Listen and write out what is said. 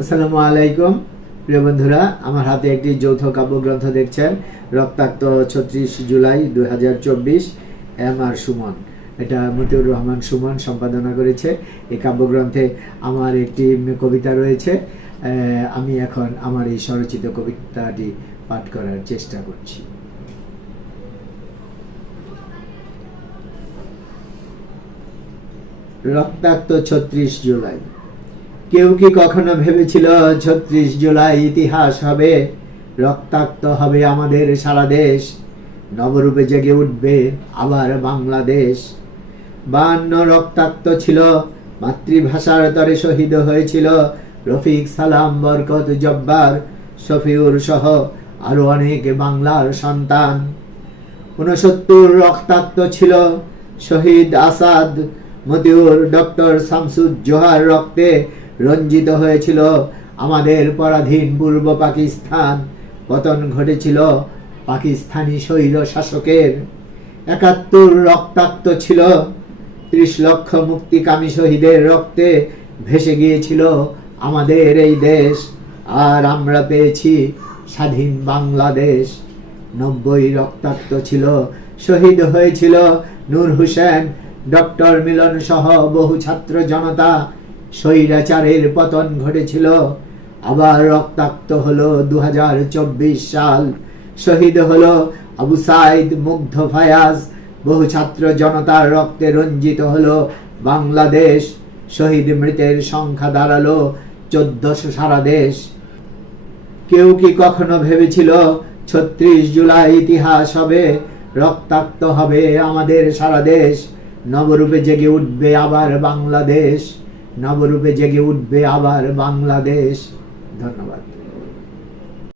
আসসালামু আলাইকুম। প্রিয় বন্ধুরা, আমার হাতে একটি যৌথ কাব্যগ্রন্থ দেখছেন রক্তাক্ত ছত্রিশ জুলাই দুই হাজার চব্বিশ, এম আর সুমন। এটা মতিউর রহমান সুমন সম্পাদনা করেছে। এই কাব্যগ্রন্থে আমার একটি কবিতা রয়েছে। আমি এখন আমার এই স্বরচিত কবিতাটি পাঠ করার চেষ্টা করছি। রক্তাক্ত ছত্রিশ জুলাই কেউ কি কখনো ভেবেছিল ছত্রিশ জুলাই ইতিহাস হবে? রক্তাক্ত হবে আমাদের সারা দেশ। নবরূপে জেগে উঠবে আবার বাংলাদেশ। বান্ন রক্তাক্ত ছিল, মাতৃভাষার তরে শহীদ হয়েছিল রফিক সালাম বরকত জব্বার, শফিউর সহ আরও অনেক বাংলার সন্তান। ঊনসত্তর রক্তাক্ত ছিল, শহীদ আসাদ, মতিউর ডক্টর শামসুজ্জোহার রক্তে রঞ্জিত হয়েছিল আমাদের পরাধীন পূর্ব পাকিস্তান। পতন ঘটেছিল পাকিস্তানি শৈল শাসকের। একাত্তর রক্তাক্ত ছিল। ত্রিশ লক্ষ মুক্তিকামী শহীদের রক্তে ভেসে গিয়েছিল আমাদের এই দেশ। আর আমরা পেয়েছি স্বাধীন বাংলাদেশ। নব্বই রক্তাক্ত ছিল। শহীদ হয়েছিল নূর হোসেন, ডক্টর মিলন সহ বহু ছাত্র জনতা। স্বৈরাচারের পতন ঘটেছিল। আবার রক্তাক্ত হলো দু সাল। শহীদ হলো আবু সাইদ মুগ্ধ ফায়াজ। বহু ছাত্র জনতার রক্তে রঞ্জিত হলো বাংলাদেশ। শহীদ মৃতের সংখ্যা দাঁড়াল চোদ্দশো সারা দেশ। কেউ কি কখনো ভেবেছিল ছত্রিশ জুলাই ইতিহাস হবে, রক্তাক্ত হবে আমাদের সারা দেশ? নবরূপে জেগে উঠবে আবার বাংলাদেশ। নবরূপে জেগে উঠবে আবার বাংলাদেশ। ধন্যবাদ।